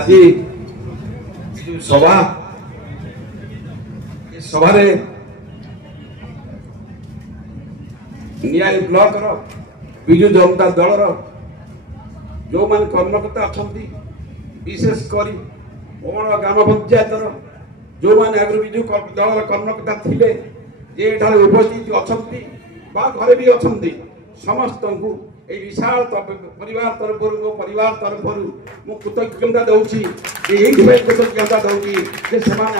आज सभा सभारे ब्लॉक विजु जनता दल जो मान कर्मकर्ता अच्छा विशेषकर ग्राम पंचायत जो मैंने आगे विजु दल कर्मकर्ता थे ये उपस्थित अच्छा घरे भी अच्छा समस्त को विशाल परिवार तरफ मो परिवार तरफ मु कृतज्ञता दूसरी कृतज्ञता दूसरी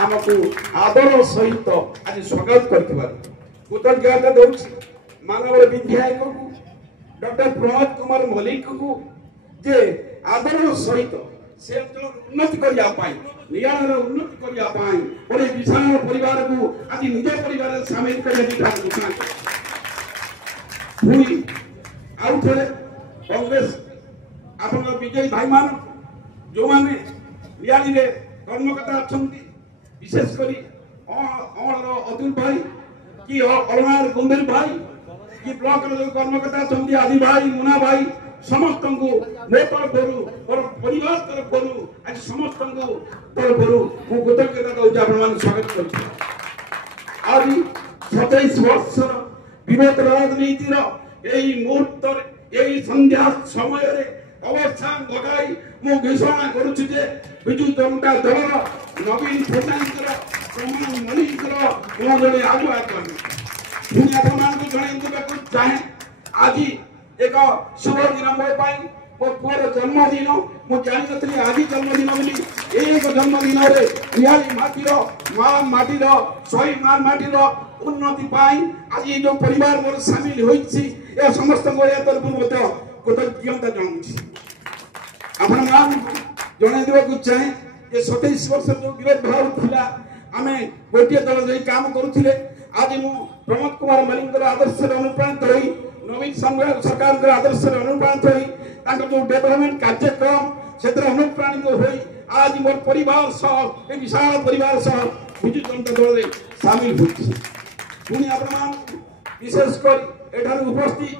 आमको आदर सहित आज स्वागत कर कृतज्ञता दूसरी मानव विधायक को डॉक्टर प्रमोद कुमार मल्लिक को जे आदर सहित से अंचल उन्नति करने उन्नति करने विशाल परिवार को आज निज परिवार सामिल कर आउ थे कांग्रेस आप विजयी भाई मान जो मैंने रियाली कर्मकर्ता अच्छा विशेषकर अतुल भाई कि अलमार गुंदेल भाई कि ब्लॉक जो कर्मकर्ता अच्छा आदि भाई मुना भाई समस्त को मो तरफ परिवार तरफ आज समस्त तरफ मु कृतज्ञता दूसरी स्वागत कर आज 27 वर्ष विरोध राजनीतिर यही मुहूर्त यही संध्या समय अवसान लगाई मु घोषणा करुछि जे विजु जनता दल नवीन पट्टनायक प्रमोद मल्लिक मो जड़े आगुआ कर पुणी आपको जन चाहे आज एक शुभ दिन मो पुअर जन्मदिन मुझे जानी नी आज जन्मदिन बोली एक जन्मदिन रियाली माटीर माँ माटीर शही माँ माटीर उन्नति आज ये जो परिवार मोर सामिल होती समस्त तरफ कृतज्ञता जन चाहे ये 27 वर्ष जो विरोध भाव था आम गोटे दल जो काम करुले आज मु प्रमोद कुमार मल्लिक आदर्श अनुप्राणित हो नवीन सरकार आदर्श अनुप्राणित हो जो डेवलपमेंट कार्यक्रम से अनुप्राणित हो आज मोर परिवार सह विशाल परिवार सह विजु जनता दल में सामिल होती पुणी आप विशेषकर एठार उपस्थित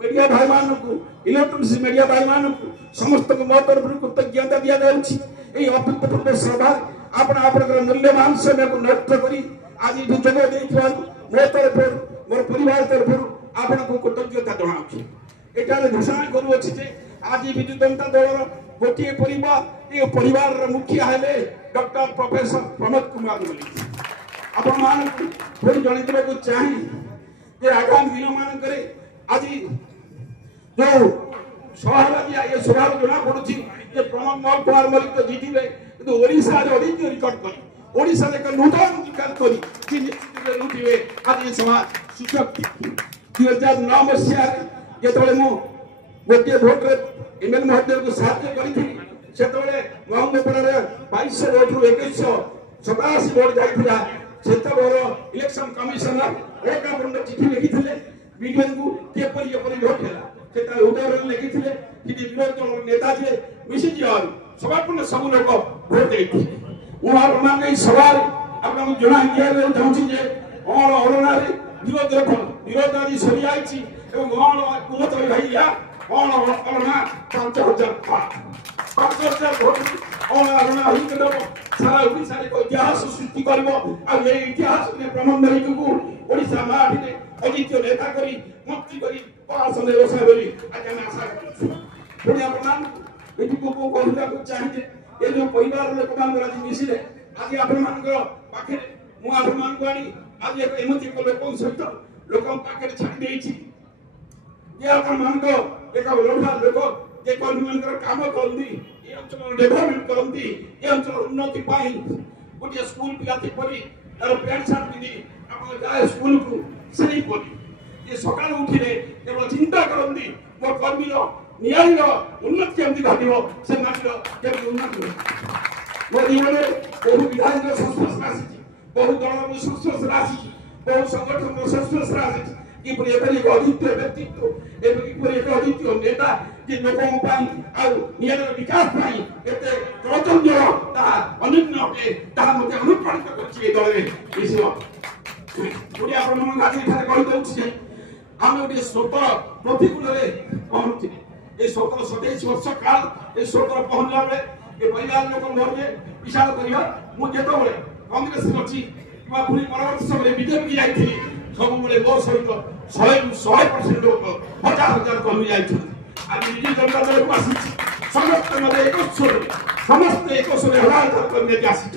मीडिया भाई मान को इलेक्ट्रोनिक्स मीडिया भाई मान को समस्त को मो तरफ कृतज्ञता दि जाऊँगी अभूतपूर्व सभा आप मूल्यवान समय को नष्ट कर आज जगह मो तरफ मोर परिवार तरफ आपको कृतज्ञता जनाऊँ एठार घोषणा करुच्छे जे आज विजु जनता दल गोटे परिवार ये परिवार मुखिया है डॉक्टर प्रोफेसर प्रमोद कुमार मल्लिक आपण जन चाहे आगामी दिन मानक आज जो सभा ये सभा जना पड़ी प्रमोद कुमार मल्लिक तो जीते कि ओडिशा रिकॉर्ड कर ओडिशा एक नूतन विकास कर लुटे आज ये सभा सूचक 2009 मसीह जो गोटे भोट्रे एमएल महोदय को साहय करी से महंगपड़ा 2200 भोट रु 2187 भोट जाता से इलेक्शन कमिशनर एक चिठी लिखी विडीओ को केपरी भोट है उत्तर लिखी विरोध दल नेता जी मिसी सभापूर्ण सब लोग भोट देते मुझे सभा आपको जना दिया चाहूँगी अरणार विरोध आज सरी जाइए कुमत भैया अरना 5000 भोट अरना सारा ओडिशा एक इतिहास सृष्टि कर इतिहास प्रमोद मल्लिक को ओडिशा माटी अद्वितीय नेता करी मंत्री करी प्रशासन व्यवसाय बोली आज आम आशा पुणी आपको चाहिए ये जो परिवार लोक आज मिसिले आज आपे मुझे आनी आज एमती एक लोक सहित लोक पाखे छाड़ी ये एक लोढ़ा लोक ये कर्मी मान काम करती ये अंचल डेभलपमेंट करती ये अंचल उन्नति गोटे स्कूल पिला तार पैंट सार्ट पिंधि आप जाए स्कूल को सही पड़ी ये सका उठिले केवल चिंता करती मो कर्मी नियारी उन्नति केमती घटो से माटर केमती उन्नति मो जीवन बहु विधायक संस्पर्श आसी बहु दल संस्पर्श आसी बहु संगठन संस्पर्श आसी किपरि एक अद्वितीय व्यक्तित्व एक अद्वितीय नेता जे लोक विकास एत चैतन्य अनन्य अटे मत अनुप्राणित कर आम गोटे स्वतः प्रतिकूल पहुँचे ये 27 वर्ष काल ये स्वतः पहुंचला बेले ये परिवार लोक मोर जे विशाल करियो मु जेतो बळे कांग्रेस रची किबा पुनी परवर्ती समय बीजेपी की जाइथिली सब बळे मो सहित 100% लोक हजार हजार कमी जाइथि आज बिजू जनता दल को आसी समस्त मते एक स्वर समस्त एक स्वर हजार हजार कमी आसी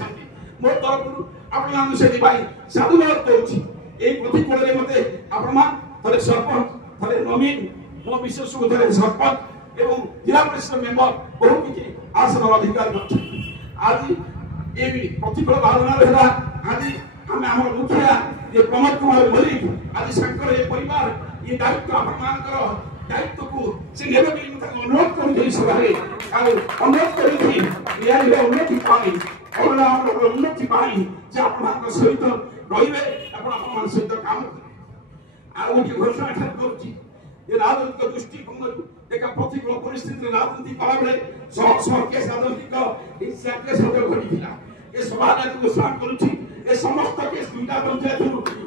मो तरफ आपण मान से भाई साधुवाद दउछि ए प्रतिकूल रे मते आपण मा थरे सरपंच थरे नवीन मो विशेष थरे सरपंच एवं जिला परिषद मेंबर बहुत किछि आसन अधिकार करछि आज ये भी प्रतिकूल भावना रहला आज हम हमर मुखिया ये प्रमोद कुमार मलिक आज शंकर ये परिवार ये दायित्व आपण कर दायित्व को से नेबे भी मत अनुरोध कर दे सभारे आ अनुरोध कर थी या रे उन्नति पाई और हमर उन्नति पाई जे आपण सहित रहिबे आपण सहित काम आ उठी घोषणा ठार करछि ये राजनीतिक दृष्टिकोण एक प्रतिकूल परिस्थिति राजनीति कलाबे सह सह के राजनीतिक हिंसा के सब घटिला ये सभारे घोषणा करूछि ये समस्त के सुविधा पंचायत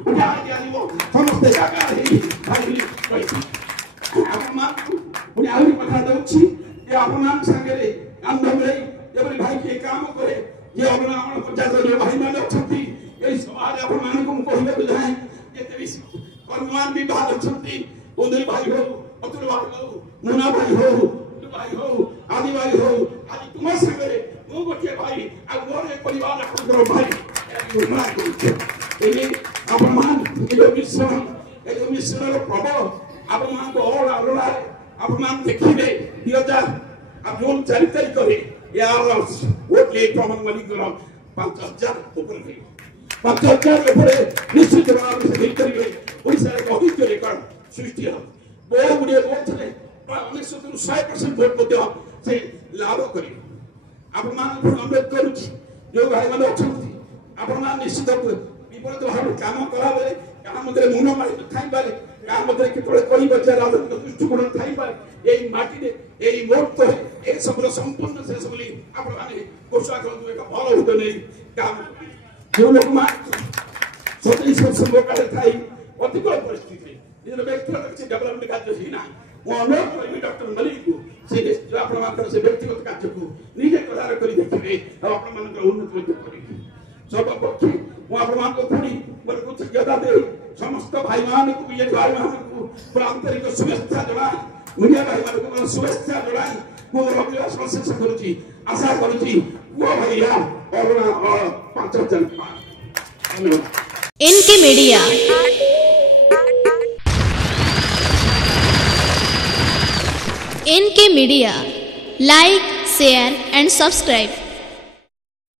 उठा दियालिबो समस्त जागा हे भाई कहि आपण पुनी आउरी कथा दउछि ये आपण संगे आंदोलन एबरी भाई के काम करे ये अपना आपण पंचायत रे भाई माने छथि ए सभारे आपण मान को कहिले बुझाए ये तेविस कर्मवान भी बाहर छथि उंदरी भाई हो अतुल भाई हो मुना भाई हो भाई हो आदि भाई हो आज तुम संगे मो गोटे भाई आ मोर एक परिवार आपन भाई मुना को ए आपण मान ए मिश्रण रो प्रभाव आपण मान को और आलोला आपण मान देखिबे 2000 अब जून 4 तारिख रे यार वोट ले प्रमोद मलिक रो 5000 ऊपर गई 5000 ऊपर निश्चित भाव से करिवे ओडिसा रे अभिज्ञ रेकॉर्ड सृष्टि हो बहुत गुड़े वोट थे 100% वोट मध्य से लाभ करी आपण मान अनुरोध करूछि जो भाई माने अछंती आपण मान निश्चित विपरीत भाव काम करा बेले काम मते मुनो मारि थाई बाले काम मते केतळे कहि बच्चा राजनीतिक दृष्टिकोण थाई बाले एई माटी रे एई वोट तो ए सब संपूर्ण शेष बोली आपण माने घोषणा करदु एक भलो होतो नै काम जो लोक मान 27 लोक थाई प्रतिकूल परिस्थिति ये व्यक्तिगत किसी डेवलपमेंट कार्य ही ना वो अनुरोध करी डॉक्टर मलिक को से जो आपण मानकर से व्यक्तिगत कार्य को निजे करार करी देखिबे और आपण मानकर उन्नति करी सब पक्षी वो आपण मान को पुनी मोर को योग्यता दे समस्त भाई मान को ये भाई मान को आंतरिक शुभेच्छा जणाई मीडिया भाई मान को शुभेच्छा जणाई मो रबिया संशय करूची आशा करूची वो भैया और 5000 धन्यवाद इनके media like share and subscribe.